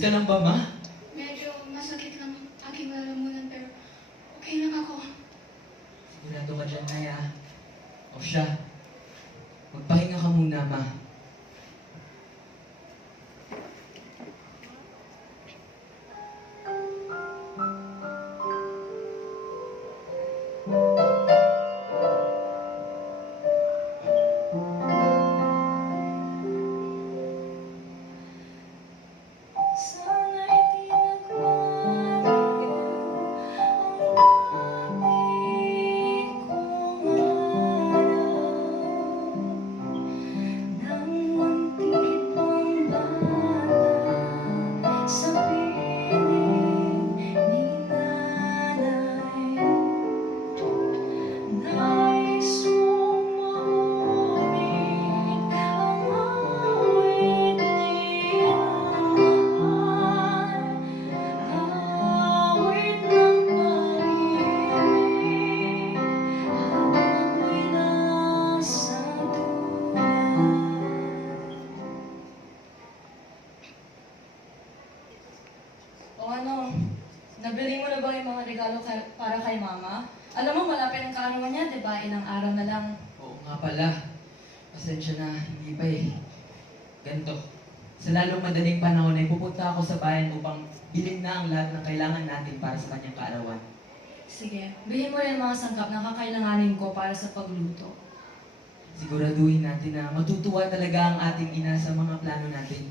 ka lang ba, ma? Medyo masakit lang aking lalamunan pero okay lang ako. Sigurado ka dyan, Nay, ah. O siya, magpahinga ka muna, ma. Sana'y di nagwalayan ang ating kumaraw ng muntik pang bata sa piling ni nanay. Nais mong maulit ang awit niya. Awit ng pag-ibig habang may nasa dulan. O ano, nabili mo na ba yung mga regalo para kay Mama? Alam mo, malapit ang kaarawan niya, di ba? Ilang araw na lang. Oo nga pala. Pasensya na, hindi pa eh. Ganito. Sa lalong madaling panahon ay pupunta ako sa bayan upang bilhin na ang lahat ng kailangan natin para sa kanyang kaarawan. Sige, bilhin mo rin ang mga sangkap na kakailanganin ko para sa pagluto. Siguraduhin natin na matutuwa talaga ang ating ina sa mga plano natin.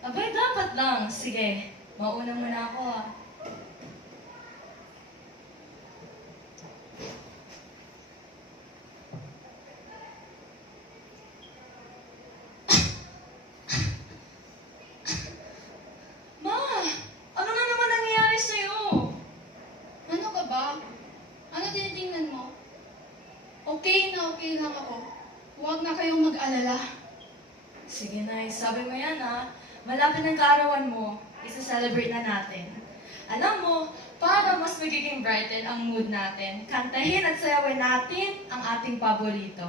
Abay, dapat lang. Sige, mauna muna ako ah. Ma! Ano na naman nangyayari sa'yo? Ano ka ba? Ano tinitingnan mo? Okay lang ako. Huwag na kayong mag-alala. Sige, Nay. Sabi mo yan, ha? Malapit ang kaarawan mo, isa-celebrate na natin. Alam mo, para mas magiging brighten ang mood natin, kantahin at sayawin natin ang ating paborito.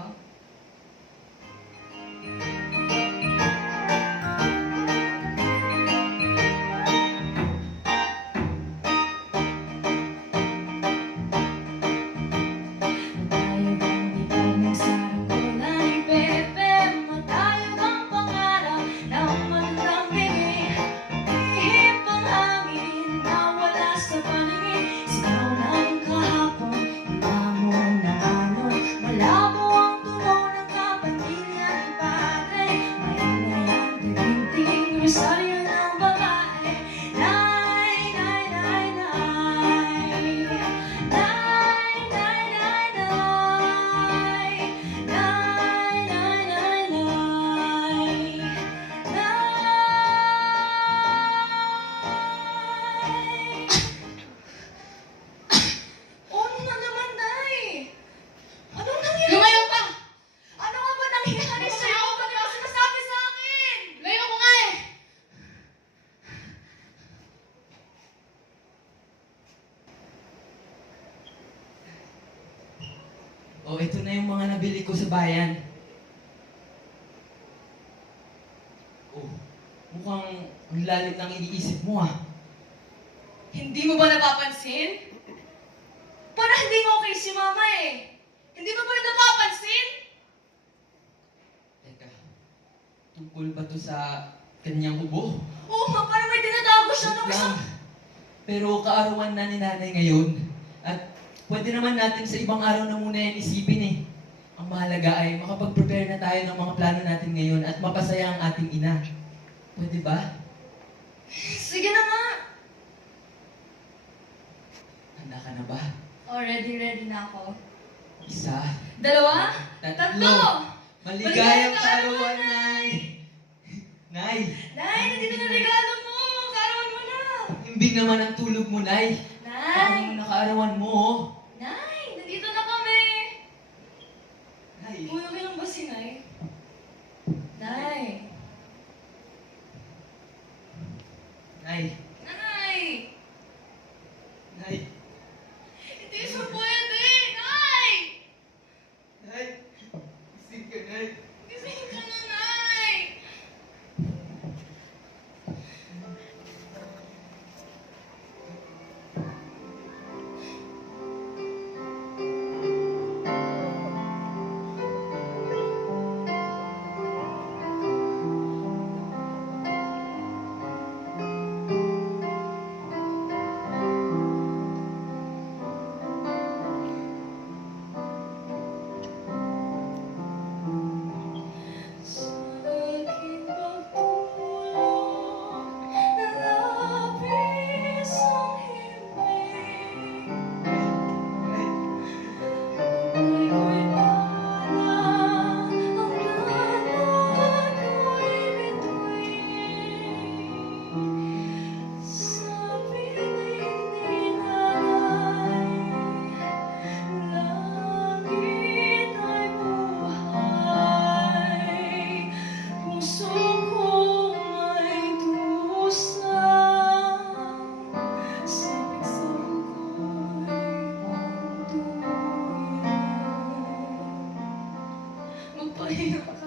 Matayog ang bibig ng saranggola ni Pepe, matayog ang pangarap ng matandang bini. Ihip ang hangin na wala sa paningin, sigaw ng kahapon, hinamon na alon. Malabo ang tunog ng kapamilya ni Padre, maingay ang tilinting rosaryo ng babae. Nay, nay, nay, nay. Nay, nay, nay, nay. Nay, nay, nay, nay. Nay. Ano na naman, Nay? Anong nangyari? Lumayo ka! Ano nga ba nangyari sa'yo? Ba't mo sinasabi sa akin? Layo ko nga eh! O, ito na yung mga nabili ko sa bayan. Oh, mukhang ang lalit ng iniisip mo, ah. Hindi mo ba napapansin? Parang hindi okay si Mama eh. Hindi mo ba napapansin? Teka, tungkol ba to sa kanyang ubo? Oo nga, parang may tinatago siya nung Wait isang... lang. Pero kaarawan na ni nanay ngayon. At pwede naman natin sa ibang araw na muna yan isipin eh. Ang mahalaga ay makapag-prepare na tayo ng mga plano natin ngayon at mapasaya ang ating ina. Pwede ba? Sige na nga. Handa ka na ba? Already ready na ako. Isa, Dalawa? tatlo. Tatlo! Maligayang kaarawan, Nay! Nay, Nay, nandito na regalo mo! Karawan mo na! himbing naman ang tulog mo, Nay. Nay! Ang nakaarawan mo, oh. Nay! Nandito na kami! Nay, Uy, okay lang ba si Nay? Nay! Nay, Nay! Nay, Hindi siya pwede! Nay! Nay. Gising ka, Nay. Gising ka na, Nay! Mahirap.